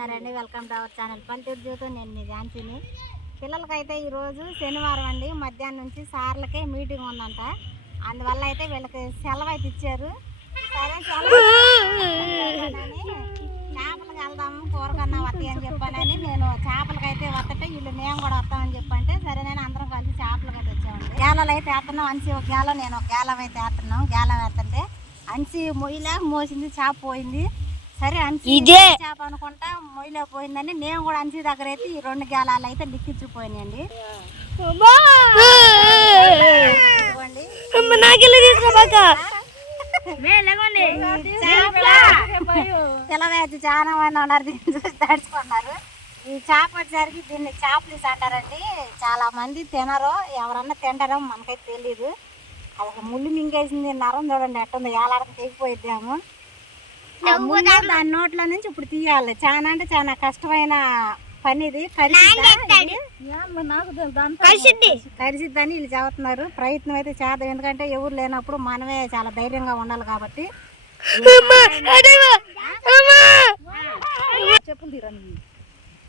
ఉన్నారండి welcome to our channel పల్లెటూరు జీవితం నేను మీ ఝాన్సీని. పిల్లలకైతే ఈరోజు శనివారం అండి. మధ్యాహ్నం నుంచి సార్లకే మీటింగ్ ఉందంట. అందువల్ల అయితే వీళ్ళకి సెలవు అయితే ఇచ్చారు. సరే సెలవు ఇచ్చారని చేపలకు వెళ్దాము కూరకన్నా వస్తాయి అని చెప్పానని నేను చేపలకైతే వస్తుంటే వీళ్ళు మేము కూడా వస్తామని చెప్పంటే సరే నేను అందరం కలిసి చేపలకి అయితే వచ్చామండి. గేలలు అయితే వేస్తున్నాం. అన్సి ఒక గేల నేను ఒక గేలం అయితే వేస్తున్నాం. గేలం వేస్తుంటే అన్సి మొయ్యలేక మోసింది చేప పోయింది. సరే అన్సి ఇదే. చేప అనుకుంటా మొయ్యలో పోయిందని నేను కూడా అన్సి దగ్గర అయితే ఈ రెండు గేలాలు అయితే లిక్కించిపోయినాయండి తెల్లవేసి చాలా మంది ఉన్నారు దీన్ని చూసి తడుచుకున్నారు ఈ చేప వచ్చేసరికి దీన్ని చేపలీస్ అంటారండి. చాలా మంది తినరు ఎవరన్నా తింటారో మనకైతే తెలీదు. అది ఒక ముళ్ళు మింగేసింది నరం చూడండి ఎట్టుంది ఏలాడక తెగిపోయిద్దాము. దాని నోట్లో నుంచి ఇప్పుడు తీయాలి. చాలా అంటే చాలా కష్టమైన పని ఇది. కరిసిద్దని వీళ్ళు చెబుతున్నారు ప్రయత్నం అయితే చేద్దాం. ఎందుకంటే ఎవరు లేనప్పుడు మనమే చాలా ధైర్యంగా ఉండాలి కాబట్టి.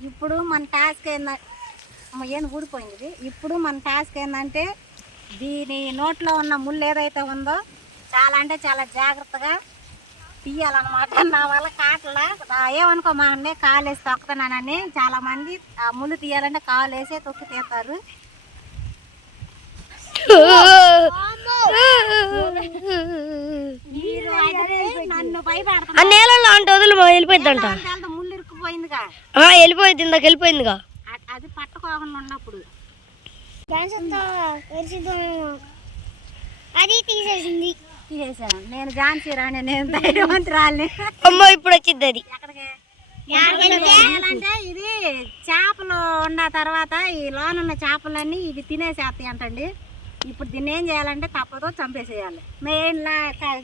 ఇప్పుడు మన టాస్క్ ఏంద అమ్మ, ఏం ఊడిపోయింది. ఇప్పుడు మన టాస్క్ ఏంటంటే దీని నోట్లో ఉన్న ముళ్ళు ఏదైతే ఉందో చాలా అంటే చాలా జాగ్రత్తగా తీయాలన్నమాట. నా వల్ల కాటలా. ఏమనుకో మా అండి కాలు వేసి తొక్కుతున్నానని చాలా మంది ఆ ముళ్ళు తీయాలంటే కాలు వేసే తొక్కి తీస్తారు. ఆ నేలలో అంటే వదిలి వెళ్ళిపోయిందంట ముళ్ళు ఇరుక్కుపోయిందిగా. ఆ, వెళ్ళిపోయింది ఇందాక వెళ్ళిపోయిందిగా. అది పట్టుకోకుండా ఉన్నప్పుడు. అది తీసేసింది. తీసేసాను నేను ఝాన్సీ రాణి నేను ధైర్యవంతురాలిని. అమ్మ ఇప్పుడు వచ్చింది అది. ఇది చేపలు ఉన్న తర్వాత ఈ లోనున్న చేపలన్నీ ఇవి తినేసేస్తాయి అంటండి. ఇప్పుడు దీన్ని ఏం చేయాలంటే తప్పదో చంపేసేయాలి. మెయిన్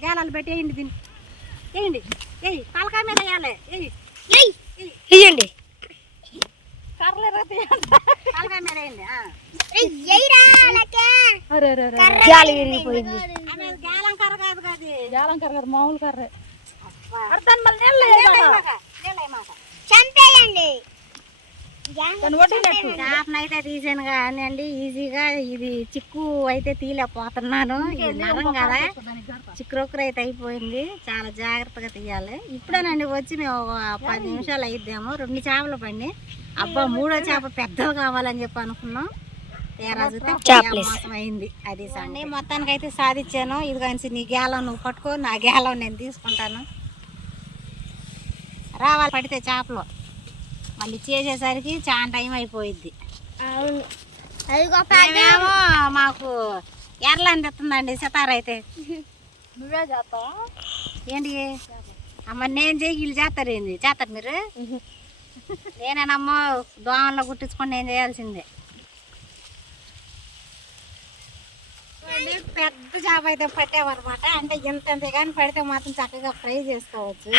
గేలాలు పెట్టి వేయండి దీన్ని? వేయండి వేయి తలకాయ మీద వేయాలి. వేయి కర్రలు తలకాయ మీద వేయండి. ఆ. కాదు కాదు. కదా మామూలు కర్ర. అర్థం మళ్ళీ నీళ్ళేయమాక. నీళ్ళేయమాక. చంపేయండి. చేపనైతే తీసాను కానీ అండి ఈజీగా ఇది చిక్కు అయితే తీయలేకపోతున్నాను. ఇది నరం కదా. చిక్కురొక్కరు అయితే అయిపోయింది. చాలా జాగ్రత్తగా తీయాలి. ఇప్పుడేనండి వచ్చి మేము ఒక పది నిమిషాలు అయిద్దాము. రెండు చేపలు పండి. అబ్బా మూడో చేప పెద్దవి కావాలని చెప్పి అనుకున్నాం. అయింది అది సండి మొత్తానికి అయితే సాధించాను. ఇది కానీ నీ గేలం నువ్వు పట్టుకో నా గేలం నేను తీసుకుంటాను. రావాలి పడితే చేపలు. మళ్ళీ చేసేసరికి చాలా టైం అయిపోయిద్ది. అవును. అదిగో మేమేమో మాకు ఎర్రలు అనిపిస్తుందండి సితార అయితే. నువ్వే చేస్తావా? ఏంటి? అమ్మ నేను చేయి వీళ్ళు చేస్తారేంది చేస్తారు మీరు? నేనేనమ్మో దోమల్లో కుట్టించుకొని నేను చేయాల్సిందే. పెద్ద చేప అయితే పట్టామన్నమాట. అంటే ఇంత ఇంత కానీ పడితే మాత్రం చక్కగా ఫ్రై చేసుకోవచ్చు.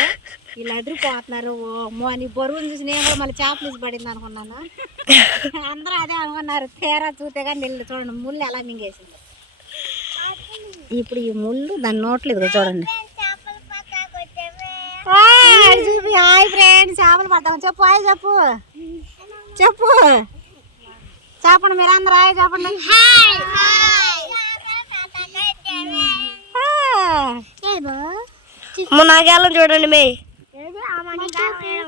వీళ్ళు అదిరిపోతున్నారు ఓ అమ్మో అని బరువును చూసి నేను కూడా మళ్ళీ చేపలు పడింది అనుకున్నాను. అందరూ అదే అనుకున్నారు. తీరా చూస్తే కానీ నిల్లు చూడండి ముళ్ళు ఎలా మింగేసింది. ఇప్పుడు ఈ ముళ్ళు దాని నోట్లేదు చూడండి. హాయ్ చూపి. హాయ్ ఫ్రెండ్ చేపలు పడ్డాము చెప్పు హాయ్ చెప్పు. చెప్పు. చెప్పండి మీరు అందరు హాయ్ చెప్పండి అమ్మ నాకేళ్ళం చూడండి మే.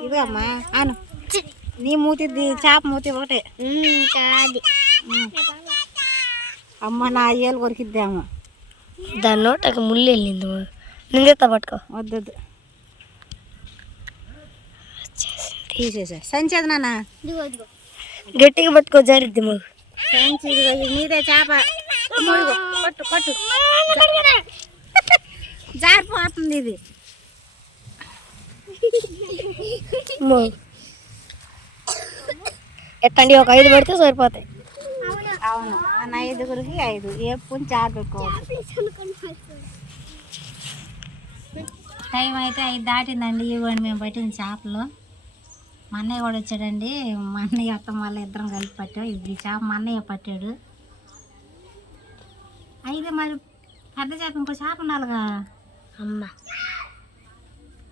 ఇదిగమ్మా అను నీ మూతి చేప మూతి ఒకటే. అమ్మ నా ఏళ్ళు కొరికిద్దాము. దాని నోటకి ముళ్ళు వెళ్ళింది నింగెత్తా పట్టుకో. వద్దొద్దు. తీసేసా. సంచేది నాన్న. గట్టిగా పట్టుకో జరిద్ది మాకు. సంచి నీదే చేప. అమ్మో, పట్టు పట్టు. జారిపోతుంది ఇది. అమ్మో. ఎట్టండి ఒక ఐదు పడితే సరిపోతాయి. అవును మన ఐదుగురికి ఐదు. ఎప్పుడు చారు పెట్టుకోవచ్చు టైం అయితే ఐదు దాటిందండి. ఇవ్వండి మేము పట్టిన చేపలు. మా అన్నయ్య కూడా వచ్చాడండి. మా అన్నయ్య అత్త మళ్ళీ ఇద్దరం కలిపి పట్టాం. ఇది చేప మా అన్నయ్య పట్టాడు. అయితే మరి పెద్ద చేప ఇంకో చేప ఉండాలిగా. అమ్మ.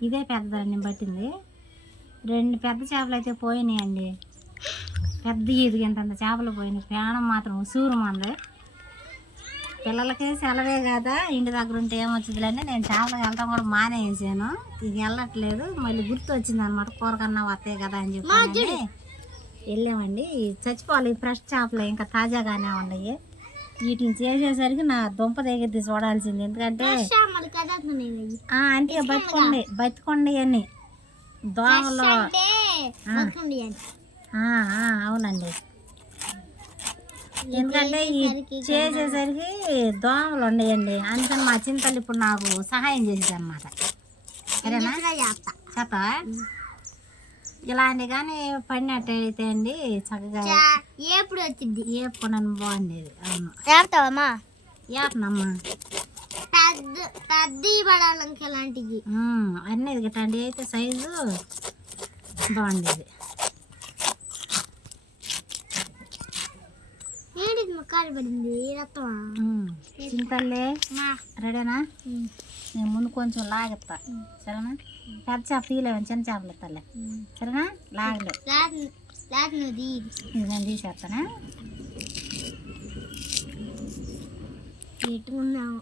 ఇదే పెద్దదాన్ని పట్టింది. రెండు పెద్ద చేపలు అయితే పోయినాయండి. పెద్ద ఎదిగేంతంత చేపలు పోయినాయి. ప్రాణం మాత్రం ఉసూరు మంది పిల్లలకి సెలవే కదా ఇంటి దగ్గర ఉంటే ఏమొచ్చిందిలేండి నేను చేపలకు వెళ్తాం కూడా మానేసాను ఇది వెళ్ళట్లేదు. మళ్ళీ గుర్తు వచ్చింది అనమాట కూరకన్నా వస్తాయి కదా అని చెప్పి వెళ్ళామండి. చచ్చిపోవాలి ఫ్రెష్ చేపలు ఇంకా తాజాగానే ఉన్నాయి. వీటిని చేసేసరికి నా దుంప దగ్గర చూడాల్సింది ఎందుకంటే అంటే బతికొండి బతికొండి అని. దోమలు. అవునండి. ఎందుకంటే ఈ చేసేసరికి దోమలు ఉన్నాయండి అందుకని మా చింతలు ఇప్పుడు నాకు సహాయం చేసేది అనమాట సరేనా? చేత ఇలాంటి కానీ పడినట్టయితే అండి చక్కగా ఎప్పుడు వచ్చింది? ఏ పునని బాగుండేది. అవును. చేస్తావమ్మా ఏపనమ్మా పెద్ద పెద్ద పడాలంక ఎలాంటివి ఉమ్, అన్నీ గిట్టండి అయితే సైజు బాగుండేది. ఏంటి ముక్కాలు పడింది ఉమ్, చింతల్లే రెడీనా? కొంచెం లాగెత్తా సరేనా? పెద్ద చేప తీయలేము చిన్న చేపలు ఎత్తాలే సరేనా? లాగలే. లేదు నువ్వు ఇది నేను తీసేస్తానా పెట్టుకున్నాము.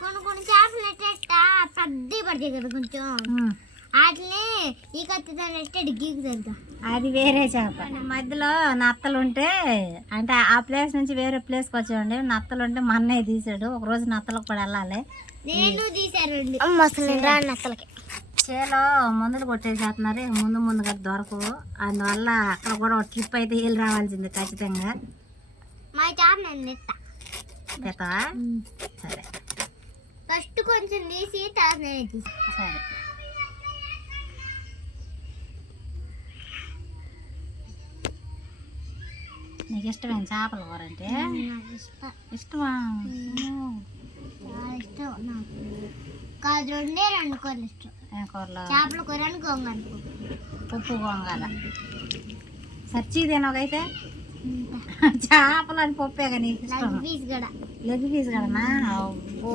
కొన్ని కొన్ని చేపలు ఎట్టేట పెద్ద పడతాయి కదా కొంచెం. వాటిని ఈ కత్తితో ఎట్టేటి గీకుతుంది అది వేరే చేప. మధ్యలో నత్తలు ఉంటే అంటే ఆ ప్లేస్ నుంచి వేరే ప్లేస్కి వచ్చామండి నత్తలు ఉంటే మా అన్నయ్య తీసాడు. ఒక రోజు నత్తలకు కూడా వెళ్ళాలి. నేను తీసారండి అసలుకి చేలో మందులు కొట్టేసేస్తున్నారు. ముందు ముందుగా దొరకవు. అందువల్ల అక్కడ కూడా ఒక ట్రిప్ అయితే వెళ్ళి రావాల్సింది ఖచ్చితంగా. మా నేను సరే. ఫస్ట్ కొంచెం తీసి తర్వాత నేనే తీసి సరే. నీకు ఇష్టమైన చేపల కూర అంటే ఇష్టమా? కాదు రెండే రెండు కూరలు ఇష్టం. కూరలో? చేపల కూర అని గోంగూర. కూర. ఉప్పు గోంగాల సచ్చి తినకైతే చేపలు అని పప్పే కానీ ఇష్టం కూడా. లెగ్ పీస్ కదనా? అబ్బో.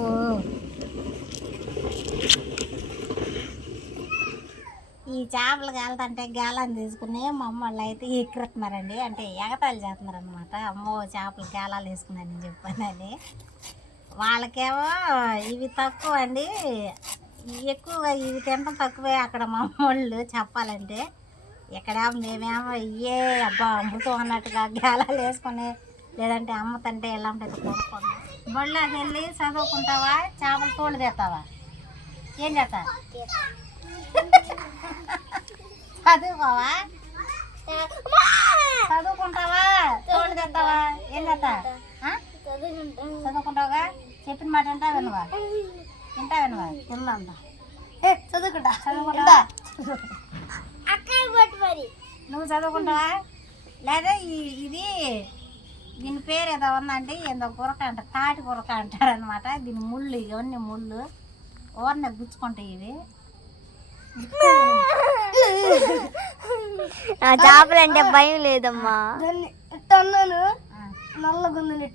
ఈ చేపలు కాలుతుంటే గాలం తీసుకుని మా అమ్మళ్ళు అయితే ఎక్కుతున్నారండి అంటే ఎగతాళి చేస్తున్నారు అనమాట అమ్మో చేపలు గాలాలు వేసుకున్నానని చెప్పానని. వాళ్ళకేమో ఇవి తక్కువ అండి. ఎక్కువగా ఇవి తినడం తక్కువే అక్కడ మా అమ్మోళ్ళు చెప్పాలంటే. ఇక్కడ మేమేమో ఇయ్యే అబ్బా అమృతం అన్నట్టుగా గాలాలు వేసుకొని లేదంటే అమ్మతంటే ఉంటుంది కొనుక్కోండి బళ్ళకి వెళ్ళి చదువుకుంటావా? చేపలు తోడు తెస్తావా ఏం చేస్తా చదువుకోవా చదువుకుంటావా? తోడు తెస్తావా ఏం చేస్తా ఆ? చదువుకుంటావుగా? చెప్పిన మాట వింటా వినవా వింటా వినవా పిల్లందా చదువుకుంటా. చదువుకుంటా? మరి. నువ్వు చదువుకుంటావా? లేదా ఇది దీని పేరు ఏదో ఉందంటే ఏందో గురక అంట తాటి గురక అంటారు అనమాట దీని ముళ్ళు ఇవన్నీ ముళ్ళు ఓరనే గుచ్చుకుంటాయి ఇవి. నా చేపలంటే భయం లేదమ్మా. ఆ. నల్లగుందని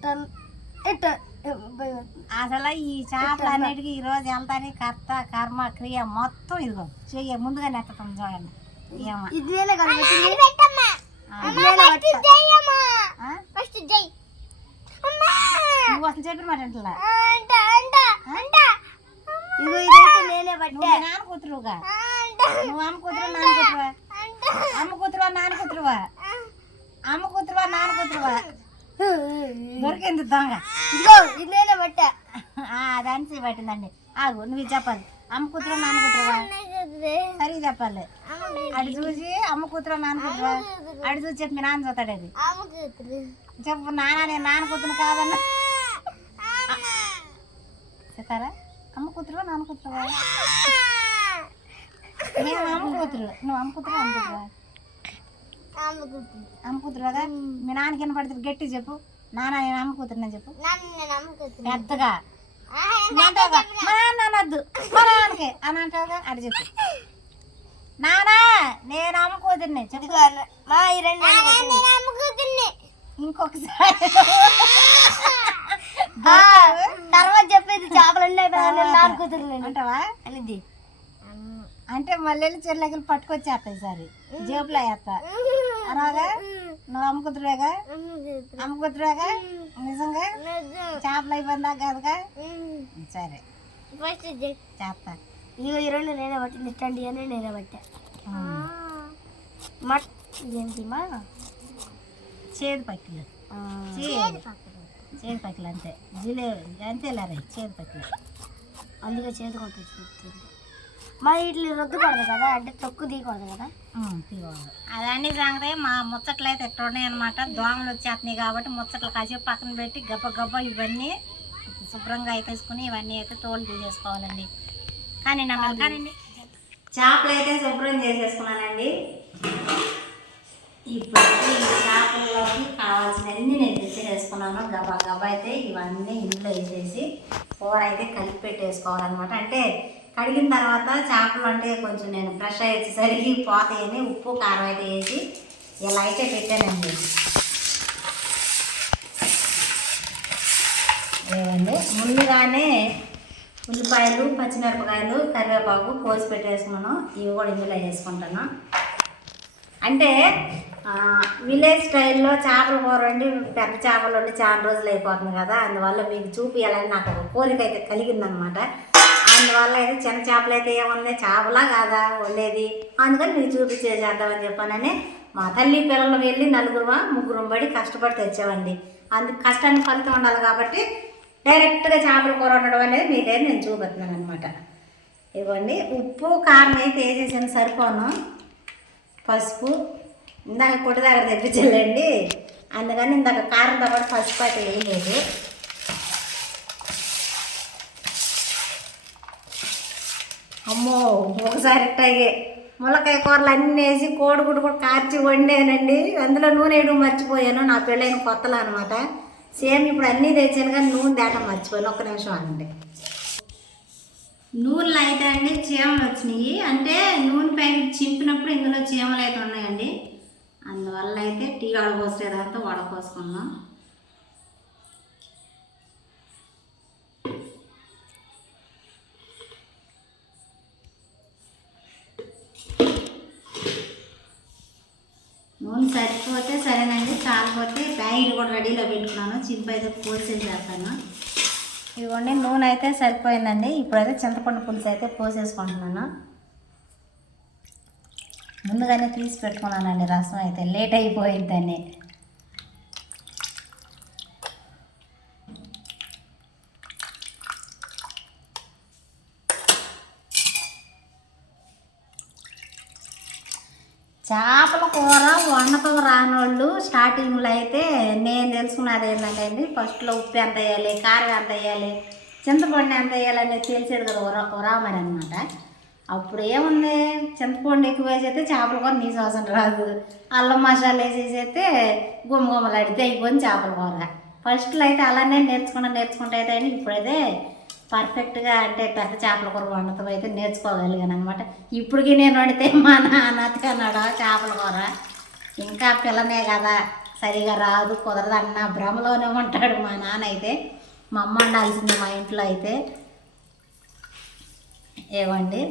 అసలు ఈ చేపలు అన్నిటికీ ఈ రోజు వెళ్తాని కర్త కర్మ క్రియ మొత్తం ఇదిగో. చెయ్య ముందుగా నెట్టడం చూడండి. ఇది ఆ? జై నువ్వు అసలు చెప్పిన మాట వింటలా? ఇదైతే నేనే పట్టా. మీ నాన్న కూతురుగా నువ్వు అమ్మ కూతురు నాన్న కూతురువా? అమ్మ కూతురువా నాన్న కూతురువా? అమ్మ కూతురువా నాన్న కూతురువా? దొరికింది దొంగ. ఇదిగో ఇది నేనే పట్టా. అనిసి పట్టిందండి. ఆగు నువ్వు చెప్పాలి. అమ్మ కూతురు నాన్న కూతురువా? సరే చెప్పాలి. అటు చూసి అమ్మ కూతురు నాన్న కూతురువా? అటు చూసి చెప్పి నాన్న చూస్తాడు అది చెప్పు నాన్న నేను నాన్న కూతురు కాదన్న. చెప్తారా? అమ్మ కూతురువా నాన్న కూతురువా నేను అమ్మ కూతురు? నువ్వు అమ్మ కూతురు అమ్మ కూతురువా అమ్మ కూతురుగా మీ నాన్నకి వినపడుతుంది గట్టి చెప్పు. నాన్న నేను అమ్మ కూతురునే చెప్పు. పెద్దగా. మా నాన్న అనొద్దు మా నాన్నకి. అని అంటావుగా? అది చెప్పు. నానా నేను అమ్మ కూతుర్ని. చెప్పు. మా ఇంకొకసారి. తర్వాత చెప్పేది చేపలు నాన్న కూతురు అంటావా? అనేది అంటే మల్లెలు చెర్లకి పట్టుకొచ్చేస్తాయి సరే జేబులో వేస్తా. అలాగా నువ్వు అమ్ముకుతురేగా అమ్ముకుతురేగా నిజంగా? చేపలు అయిపోయిందా కదగా? సరే. ఫస్ట్ చేస్తా. ఇగో ఈ రెండు నేనే పట్టింది. ఇట్టండి అని నేనే పట్టా. మట్ ఏంటి మా చేదు. పక్కలు చేదు చేదు పక్కలు అంతే జిలేబీ అంతేలేరే చేదు పక్కలు అందుకే చేతి కొట్టి మరి ఇట్లా రుద్దకూడదు కదా అంటే తొక్కు తీయకూడదు కదా? తీయకూడదు. అదన్నీ సంగతి మా ముచ్చట్లు అయితే ఎక్కడ ఉన్నాయి అనమాట దోమలు వచ్చేస్తున్నాయి కాబట్టి ముచ్చట్లు కాసేపు పక్కన పెట్టి గబ్బ గబ్బ ఇవన్నీ శుభ్రంగా అయితే వేసుకుని ఇవన్నీ అయితే తోలు తీసేసుకోవాలండి. కానీ నమ్మలు కానీ చేపలు అయితే శుభ్రం చేసేసుకున్నానండి. ఇప్పుడు ఈ చేపల్లోకి కావాల్సినవన్నీ వేసుకున్నాను గబా గబా అయితే ఇవన్నీ ఇంట్లో వేసేసి కూర అయితే కలిపి పెట్టేసుకోవాలన్నమాట. అంటే కడిగిన తర్వాత చేపలు అంటే కొంచెం నేను ఫ్రెష్ అయ్యేసరికి పోతాయని ఉప్పు కారం అయితే వేసి ఇలా అయితే పెట్టానండి. ఏమండి ముందుగానే ఉల్లిపాయలు పచ్చిమిరపకాయలు కరివేపాకు కోసి పెట్టేసుకున్నాను. ఇవి కూడా ఇందులో వేసుకుంటాను అంటే విలేజ్ స్టైల్లో చేపల కూర వండి పెద్ద చేపలు వండి చాలా రోజులు అయిపోతుంది కదా అందువల్ల మీకు చూపించాలని నాకు ఒక కోరిక అయితే కలిగిందనమాట. అందువల్ల అయితే చిన్న చేపలు అయితే ఏమున్నాయి చేపలా కాదా వండేది? అందుకని మీకు చూపించేసేద్దామని చెప్పానని మా తల్లి పిల్లలు వెళ్ళి నలుగురు ముగ్గురు పడి కష్టపడి తెచ్చామండి. అందుకు కష్టానికి ఫలితం ఉండాలి కాబట్టి డైరెక్ట్గా చేపల కూర వండడం అనేది మీ దగ్గర నేను చూపిస్తున్నాను అనమాట ఇవ్వండి ఉప్పు కారం అయితే వేసేసాను సరిపోను. పసుపు ఇందాక కొట్టి దగ్గర తెప్పించాలండి. అందుకని ఇందాక కారంతో పాటు పసుపు అయితే వేయలేదు. అమ్మో ఒకసారి ఇట్టాగే ములకాయ కూరలు అన్నీ వేసి కోడిగుడ్డు కూడా కార్చి వండానండి. అందులో నూనె వేయడం మర్చిపోయాను. నా పెళ్ళైన కొత్తలో అనమాట సేమ్ ఇప్పుడు అన్నీ తెచ్చాను కానీ నూనె తేటం మర్చిపోయాను. ఒక్క నిమిషం అండి నూనెలు అయితే అండి చీమలు వచ్చినాయి. అంటే నూనె ప్యాకెట్ చింపినప్పుడు ఇందులో చీమలు అయితే ఉన్నాయండి. అందువల్ల అయితే టీ వడపోసేదాకా వడపోసుకున్నాం నూనె సరిపోతే సరేనండి చాలిపోతే ప్యాకెట్ కూడా రెడీలో పెట్టుకున్నాను. చింపు అయితే పోసేసేస్తాను ఇదిగోండి నూనె అయితే సరిపోయిందండి. ఇప్పుడైతే చింతపండు పులుసు అయితే పోసేసుకుంటున్నాను. ముందుగానే తీసి పెట్టుకున్నానండి రసం అయితే లేట్ అయిపోయిందని చేపల కూర వండటం రానోళ్ళు స్టార్టింగ్లో అయితే నేను తెలుసుకున్నది ఏంటంటే అండి ఫస్ట్లో ఉప్పు ఎంత వేయాలి కారం ఎంత వేయాలి చింతపండు ఎంత వేయాలి అనేది తెలిసేది కదా ఉరా ఉరామని అనమాట అప్పుడు ఏముంది చింతపండు ఎక్కువ వేసేస్తే చేపల కూర నీ వాసన రాదు. అల్లం మసాలా వేసేసేస్తే గుమ్మగుమ్మలాడితే అయిపోయింది చేపల కూర. ఫస్ట్లో అయితే అలానే నేర్చుకుంటా నేర్చుకుంటా అయితే అని ఇప్పుడైతే పర్ఫెక్ట్గా అంటే పెద్ద చేపల కూర వండటం అయితే నేర్చుకోగలిగాను అనమాట ఇప్పటికి నేను వండితే మా నాన్న అన్నాడు చేపల కూర? ఇంకా పిల్లనే కదా సరిగా రాదు కుదరదు అన్న భ్రమలోనే ఉంటాడు మా నాన్న అయితే. మా అమ్మ వండాల్సింది మా ఇంట్లో అయితే. ఏమండి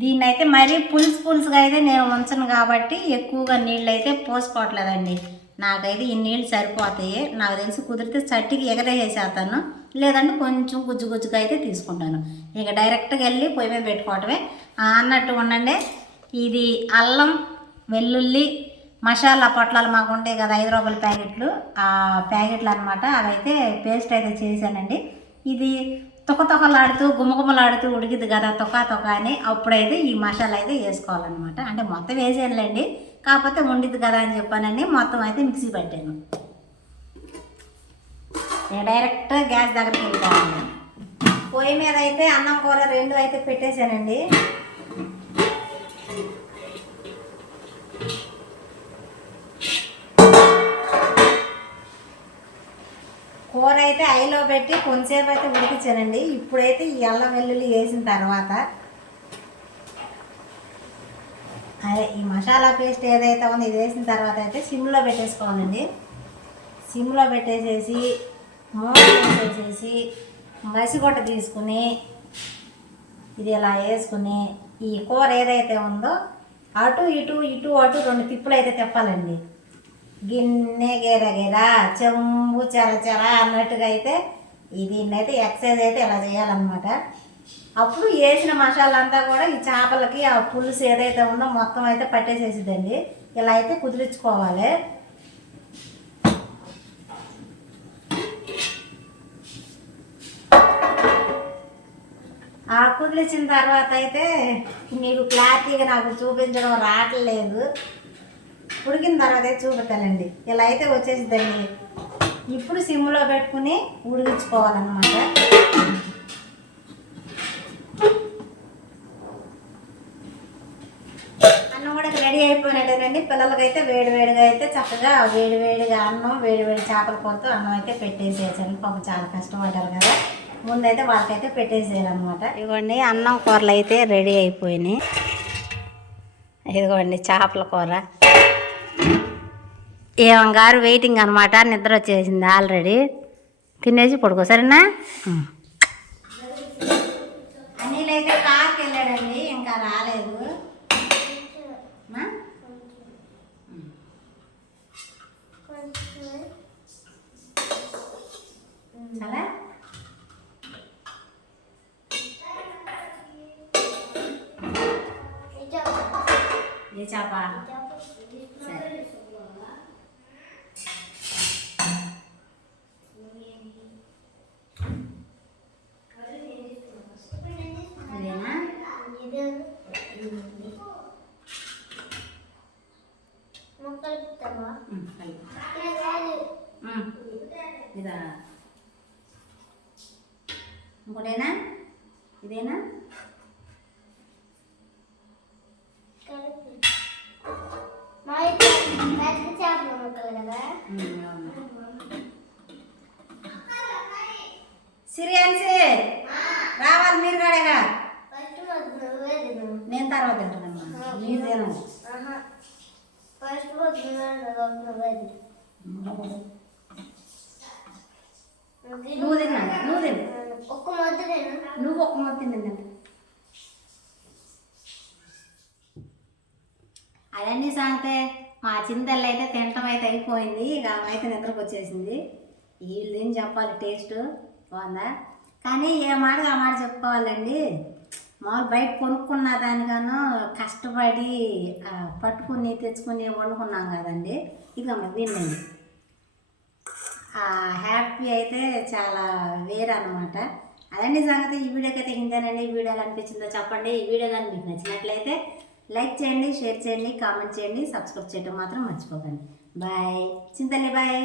దీన్ని అయితే మరీ పులుసు పులుసుగా అయితే నేను ఉంచను కాబట్టి ఎక్కువగా నీళ్ళు అయితే పోసుకోవట్లేదండి. నాకైతే ఈ నీళ్ళు సరిపోతాయి. నాకు తెలిసి కుదిరితే చట్టికి ఎగరేసేస్తాను. లేదంటే కొంచెం గుజ్జు గుజ్జుగా అయితే తీసుకుంటాను. ఇక డైరెక్ట్గా వెళ్ళి పొయ్యి మీద పెట్టుకోవటమే. అన్నట్టు ఉండండి. ఇది అల్లం వెల్లుల్లి మసాలా పొట్లాలు మాకు ఉంటాయి కదా ఐదు రూపాయల ప్యాకెట్లు. ఆ ప్యాకెట్లు అనమాట అవైతే పేస్ట్ అయితే చేశానండి. ఇది తొక్క తొక్కలాడుతూ ఉడికిద్ది కదా తొక్క తొక్క అని అప్పుడైతే ఈ మసాలా అయితే వేసుకోవాలన్నమాట. అంటే మొత్తం వేసేయాలండి కాకపోతే ఉండిద్ది కదా అని చెప్పానని మొత్తం అయితే మిక్సీ పెట్టాను. నేను డైరెక్ట్ గ్యాస్ దగ్గరికి వెళ్ళిపోవాలి పొయ్యి మీద అయితే అన్నం కూర రెండు అయితే పెట్టేశానండి. కూర అయితే ఐలో పెట్టి కొంతసేపు అయితే ఉడికించానండి. ఇప్పుడైతే ఈ ఎల్ల వెల్లుల్లి వేసిన తర్వాత అదే ఈ మసాలా పేస్ట్ ఏదైతే ఉందో ఇది వేసిన తర్వాత అయితే సిమ్లో పెట్టేసుకోవాలండి. సిమ్లో పెట్టేసేసి మూత వేసేసి మసిగొట్ట తీసుకుని ఇది ఇలా వేసుకుని ఈ కూర ఏదైతే ఉందో అటు ఇటు ఇటు అటు రెండు తిప్పులు అయితే తిప్పాలండి. గిన్నె గెరగెరా చెంబు చెర చెర అన్నట్టుగా అయితే దీన్ని అయితే ఎక్సర్సైజ్ అయితే ఇలా చేయాలన్నమాట. అప్పుడు వేసిన మసాలా అంతా కూడా ఈ చేపలకి ఆ పులుసు ఏదైతే ఉందో మొత్తం అయితే పట్టేసేసిద్దండి. ఇలా అయితే కుదిరించుకోవాలి. ఆ కుదిలించిన తర్వాత అయితే మీకు క్లారిటీగా నాకు చూపించడం రావట్లేదు. ఉడికిన తర్వాత అయితే ఇలా అయితే వచ్చేసిద్దండి. ఇప్పుడు సిమ్లో పెట్టుకుని ఉడికించుకోవాలన్నమాట. అన్నం కూడా రెడీ అయిపోయినట్టేనండి. పిల్లలకైతే వేడి వేడిగా అయితే చక్కగా వేడి వేడిగా అన్నం వేడి వేడి చేపల కూరతో అన్నం అయితే పెట్టేసేసాను పాపం చాలా కష్టపడ్డారు కదా. ముందైతే వాళ్ళకైతే పెట్టేసేయాలన్నమాట. ఇదిగోండి అన్నం కూరలు అయితే రెడీ అయిపోయినాయి. ఇదిగోండి చేపల కూర. ఏం గారు వెయిటింగ్ అనమాట నిద్ర వచ్చేసింది ఆల్రెడీ తినేసి పడుకో సరేనా? అనిల్ అయితే కార్కి వెళ్ళాడండి ఇంకా రాలేదు? చాలా ఏ చేప? సరే. ఇదా. ఇంకోటేనా? ఇదేనా. సిరియాన్సి రావాలి మీరు కాడేగా. నేను తర్వాత తింటానమ్మా మీరు మొదలు నువ్వే తిను నువ్వు తిన్నా. నువ్వు తిను ఒక్క ముద్ద నేను నువ్వు ఒక్క మొత్తం తిందంట అదండి సంగతే మా చింతల్లి అయితే తినటం అయితే అయిపోయింది. ఇక అయితే నిద్రకు వచ్చేసింది. వీళ్ళు ఏం చెప్పాలి? టేస్ట్ బాగుందా? కానీ ఏ మాట ఆ మాట చెప్పుకోవాలండి? మామూలు బయట కొనుక్కున్న దానిగాను కష్టపడి పట్టుకుని తెచ్చుకుని వండుకున్నాం కదండి. ఇక వినండి. ఆ హ్యాపీ అయితే చాలా వేరే అనమాట అదండి సంగతి. ఈ వీడియోకి అయితే ఇంతేనండి. ఈ వీడియో అనిపించిందో చెప్పండి. ఈ వీడియో కానీ మీకు నచ్చినట్లయితే లైక్ చేయండి షేర్ చేయండి కామెంట్ చేయండి సబ్స్క్రైబ్ చేయడం మాత్రం మర్చిపోకండి. బాయ్. చింతల్లి బాయ్.